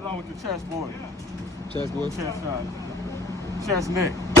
start off with the chest boy. Chest boy? Chest shot. Chest neck.